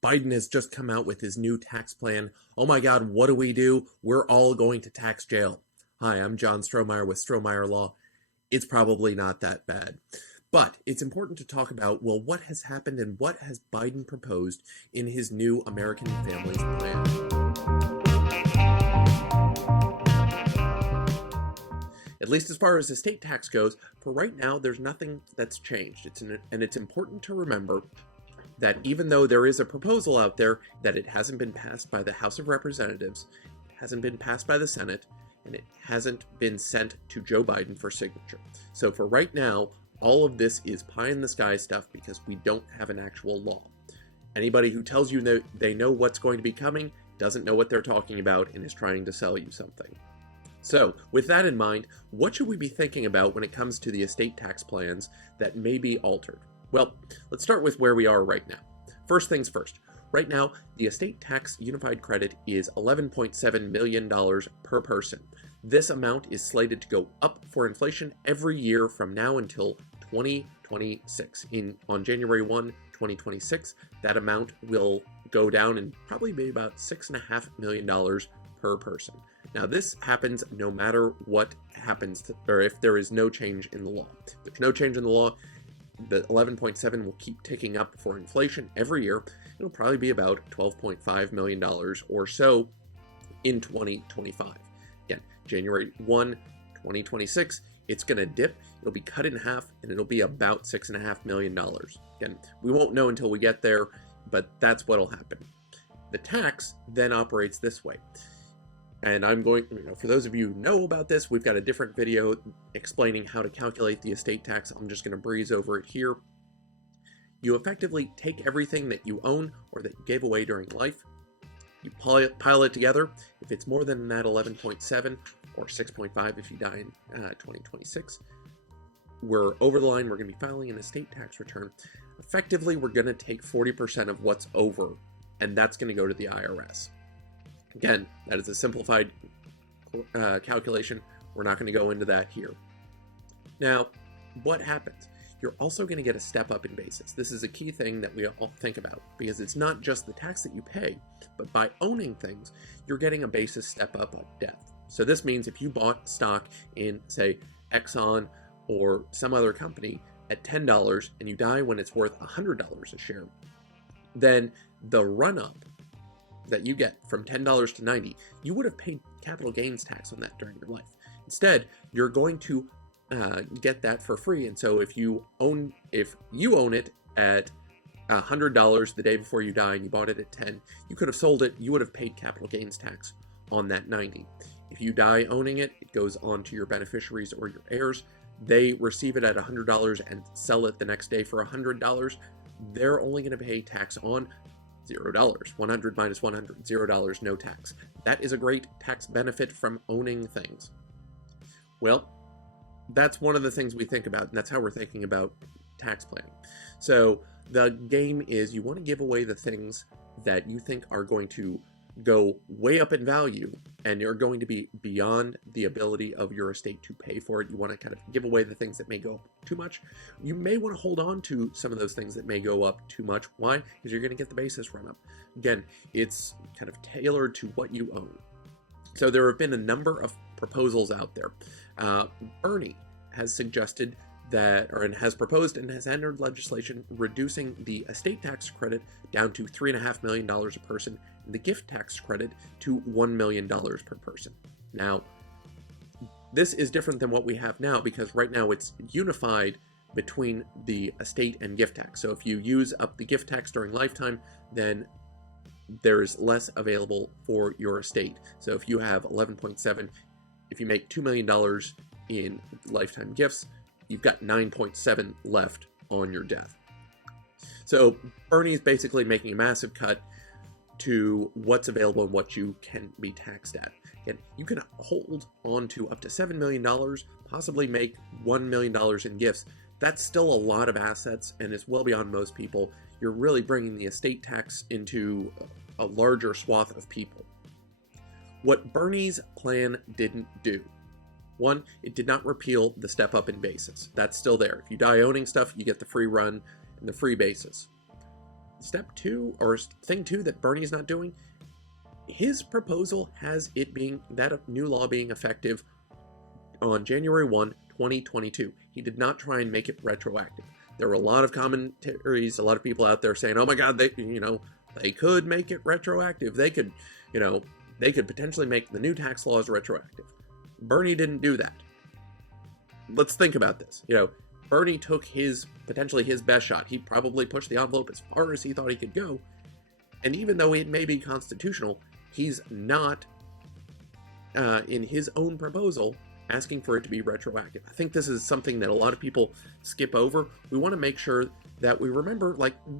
Biden has just come out with his new tax plan. Oh my God, what do? We're all going to tax jail. Hi, I'm John Strohmeyer with Strohmeyer Law. It's probably not that bad. But it's important to talk about, well, what has happened and what has Biden proposed in his new American Families Plan. At least as far as estate tax goes, for right now, there's nothing that's changed. And it's important to remember that even though there is a proposal out there, that it hasn't been passed by the House of Representatives, it hasn't been passed by the Senate, and it hasn't been sent to Joe Biden for signature. So for right now, all of this is pie in the sky stuff because we don't have an actual law. Anybody who tells you that they know what's going to be coming doesn't know what they're talking about and is trying to sell you something. So, with that in mind, what should we be thinking about when it comes to the estate tax plans that may be altered? Well, let's start with where we are right now. First things first. Right now, the estate tax unified credit is $11.7 million per person. This amount is slated to go up for inflation every year from now until 2026. On January 1, 2026, that amount will go down and probably be about $6.5 million per person. Now, this happens no matter what happens, or if there is no change in the law. If there's no change in the law, the 11.7 will keep ticking up for inflation every year. It'll probably be about $12.5 million or so in 2025. Again, January 1, 2026, it's going to dip. It'll be cut in half, and it'll be about $6.5 million. Again, we won't know until we get there, but that's what'll happen. The tax then operates this way. And I'm going, for those of you who know about this, we've got a different video explaining how to calculate the estate tax. I'm just going to breeze over it here. You effectively take everything that you own or that you gave away during life, you pile it together. If it's more than that 11.7 or 6.5 if you die in 2026, we're over the line. We're going to be filing an estate tax return. Effectively, we're going to take 40% of what's over, and that's going to go to the IRS. Again, that is a simplified calculation. We're not going to go into that here. Now, what happens? You're also going to get a step up in basis. This is a key thing that we all think about because it's not just the tax that you pay, but by owning things, you're getting a basis step up at death. So this means if you bought stock in, say, Exxon or some other company at $10 and you die when it's worth $100 a share, then the run-up that you get from $10 to $90, you would have paid capital gains tax on that during your life. Instead, you're going to get that for free. And so if you own it at $100 the day before you die and you bought it at 10, you could have sold it, you would have paid capital gains tax on that 90. If you die owning it, it goes on to your beneficiaries or your heirs. They receive it at $100 and sell it the next day for $100. They're only going to pay tax on $0. 100 minus 100, $0, no tax. That is a great tax benefit from owning things. Well, that's one of the things we think about, and that's how we're thinking about tax planning. So the game is you want to give away the things that you think are going to go way up in value and you're going to be beyond the ability of your estate to pay for it. You want to kind of give away the things that may go up too much. You may want to hold on to some of those things that may go up too much. Why? Because you're going to get the basis run up. Again, it's kind of tailored to what you own. So there have been a number of proposals out there. Bernie has suggested that, and has proposed and has entered legislation reducing the estate tax credit down to $3.5 million a person, and the gift tax credit to $1 million per person. Now, this is different than what we have now because right now it's unified between the estate and gift tax. So if you use up the gift tax during lifetime, then there's less available for your estate. So if you have 11.7, if you make $2 million in lifetime gifts, you've got 9.7 left on your death. So Bernie's basically making a massive cut to what's available and what you can be taxed at. And you can hold on to up to $7 million, possibly make $1 million in gifts. That's still a lot of assets and it's well beyond most people. You're really bringing the estate tax into a larger swath of people. What Bernie's plan didn't do. One, it did not repeal the step up in basis. That's still there. If you die owning stuff, you get the free run and the free basis. step two, or thing two, that Bernie's not doing, his proposal has it being that new law being effective on January 1, 2022. He did not try and make it retroactive. There were a lot of commentaries, a lot of people out there saying, oh my God, they could make it retroactive. They could potentially make the new tax laws retroactive. Bernie didn't do that. Let's think about this. Bernie took potentially his best shot. He probably pushed the envelope as far as he thought he could go. And even though it may be constitutional, he's not, in his own proposal, asking for it to be retroactive. I think this is something that a lot of people skip over. We want to make sure that we remember,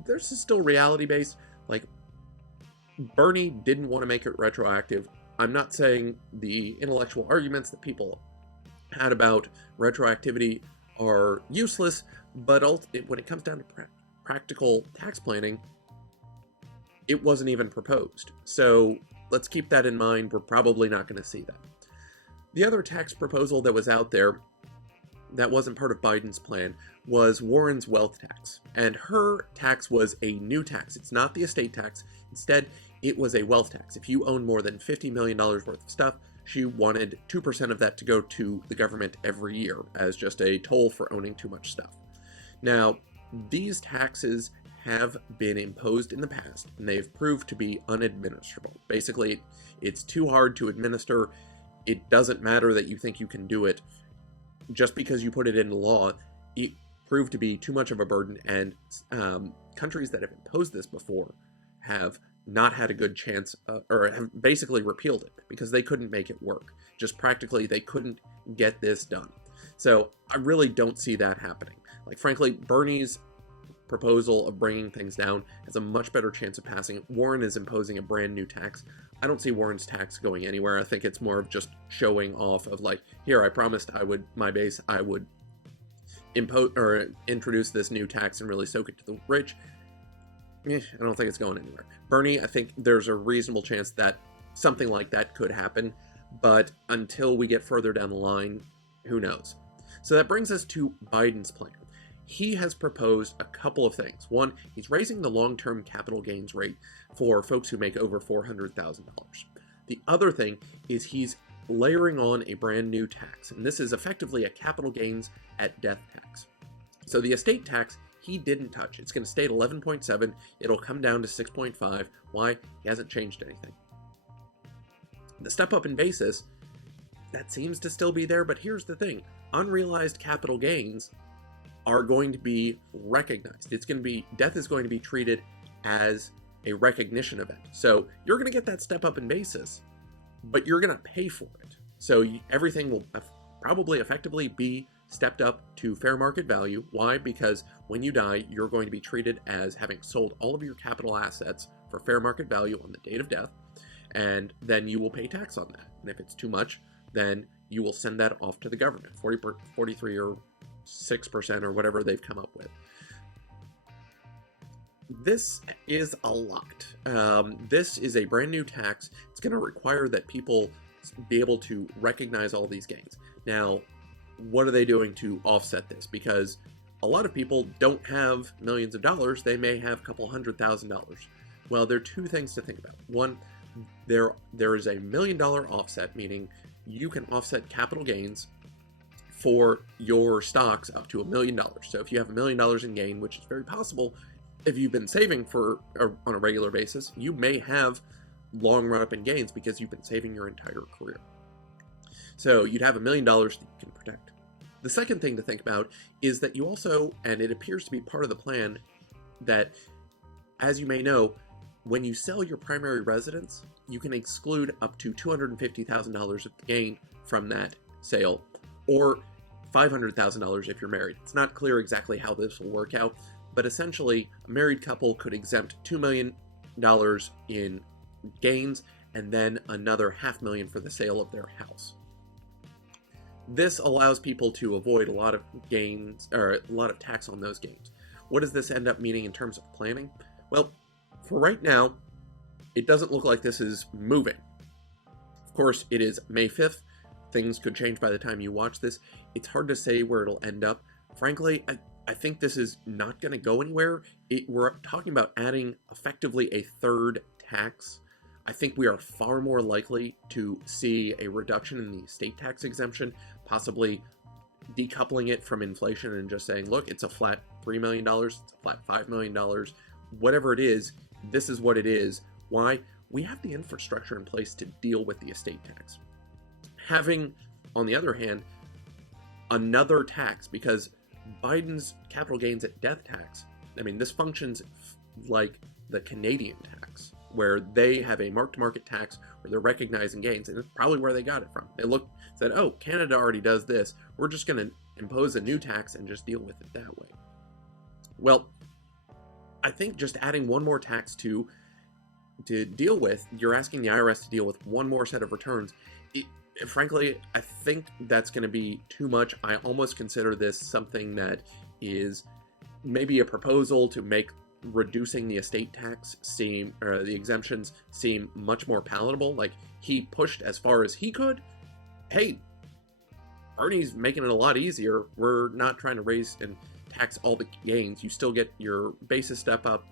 this is still reality-based. Bernie didn't want to make it retroactive. I'm not saying the intellectual arguments that people had about retroactivity are useless, but when it comes down to practical tax planning, it wasn't even proposed. So let's keep that in mind. We're probably not going to see that. The other tax proposal that was out there that wasn't part of Biden's plan was Warren's wealth tax. And her tax was a new tax. It's not the estate tax. Instead, it was a wealth tax. If you own more than $50 million worth of stuff, she wanted 2% of that to go to the government every year as just a toll for owning too much stuff. Now, these taxes have been imposed in the past, and they've proved to be unadministrable. Basically, it's too hard to administer. It doesn't matter that you think you can do it. Just because you put it into law, it proved to be too much of a burden, and countries that have imposed this before have not had a good chance, or have basically repealed it because they couldn't make it work. Just practically, they couldn't get this done. So I really don't see that happening. Frankly, Bernie's proposal of bringing things down has a much better chance of passing. Warren is imposing a brand new tax. I don't see Warren's tax going anywhere. I think it's more of just showing off of here, I promised I would impose or introduce this new tax and really soak it to the rich. I don't think it's going anywhere. Bernie, I think there's a reasonable chance that something like that could happen, but until we get further down the line, who knows? So that brings us to Biden's plan. He has proposed a couple of things. One, he's raising the long-term capital gains rate for folks who make over $400,000. The other thing is he's layering on a brand new tax, and this is effectively a capital gains at death tax. So the estate tax, he didn't touch. It's going to stay at 11.7. It'll come down to 6.5. Why? He hasn't changed anything. The step up in basis, that seems to still be there, but here's the thing. Unrealized capital gains are going to be recognized. Death is going to be treated as a recognition event. So you're going to get that step up in basis, but you're going to pay for it. So everything will probably effectively be stepped up to fair market value. Why? Because when you die, you're going to be treated as having sold all of your capital assets for fair market value on the date of death, and then you will pay tax on that. And if it's too much, then you will send that off to the government, 43 or 6% or whatever they've come up with. This is a lot. This is a brand new tax. It's going to require that people be able to recognize all these gains. Now, what are they doing to offset this? Because a lot of people don't have millions of dollars. They may have a couple $100,000. Well, there are two things to think about. One, there is a $1 million offset, meaning you can offset capital gains for your stocks up to $1 million. So if you have $1 million in gain, which is very possible, if you've been saving on a regular basis, you may have long run up in gains because you've been saving your entire career. So you'd have $1 million that you can protect. The second thing to think about is that you also, and it appears to be part of the plan, that, as you may know, when you sell your primary residence, you can exclude up to $250,000 of gain from that sale, or $500,000 if you're married. It's not clear exactly how this will work out, but essentially, a married couple could exempt $2 million in gains, and then another $500,000 for the sale of their house. This allows people to avoid a lot of gains, or a lot of tax on those gains. What does this end up meaning in terms of planning? Well, for right now, it doesn't look like this is moving. Of course, it is May 5th. Things could change by the time you watch this. It's hard to say where it'll end up. Frankly, I think this is not going to go anywhere. We're talking about adding effectively a third tax. I think we are far more likely to see a reduction in the estate tax exemption, possibly decoupling it from inflation and just saying, look, it's a flat $3 million, it's a flat $5 million, whatever it is, this is what it is. Why? We have the infrastructure in place to deal with the estate tax. Having, on the other hand, another tax, because Biden's capital gains at death tax, I mean, this functions like the Canadian tax, where they have a mark-to-market tax where they're recognizing gains, and it's probably where they got it from. They said, oh, Canada already does this, we're just going to impose a new tax and just deal with it that way. Well, I think just adding one more tax to deal with, you're asking the IRS to deal with one more set of returns. Frankly, I think that's going to be too much. I almost consider this something that is maybe a proposal to make reducing the estate tax seem, or the exemptions seem much more palatable. Like, he pushed as far as he could. Hey, Bernie's making it a lot easier. We're not trying to raise and tax all the gains. You still get your basis step up.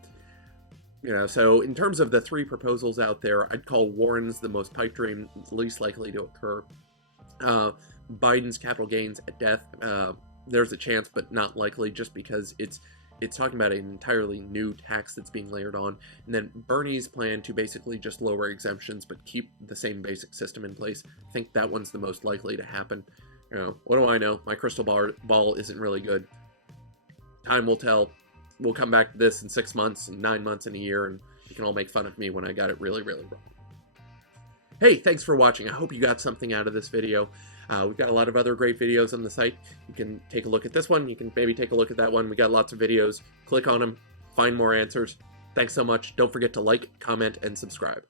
So in terms of the three proposals out there, I'd call Warren's the most pipe dream, least likely to occur. Biden's capital gains at death, there's a chance, but not likely, just because it's talking about an entirely new tax that's being layered on. And then Bernie's plan to basically just lower exemptions but keep the same basic system in place, I think that one's the most likely to happen. What do I know? My crystal ball isn't really good. Time will tell. We'll come back to this in 6 months, and 9 months, and a year, and you can all make fun of me when I got it really, really wrong. Hey, thanks for watching. I hope you got something out of this video. We've got a lot of other great videos on the site. You can take a look at this one. You can maybe take a look at that one. We got lots of videos. Click on them. Find more answers. Thanks so much. Don't forget to like, comment, and subscribe.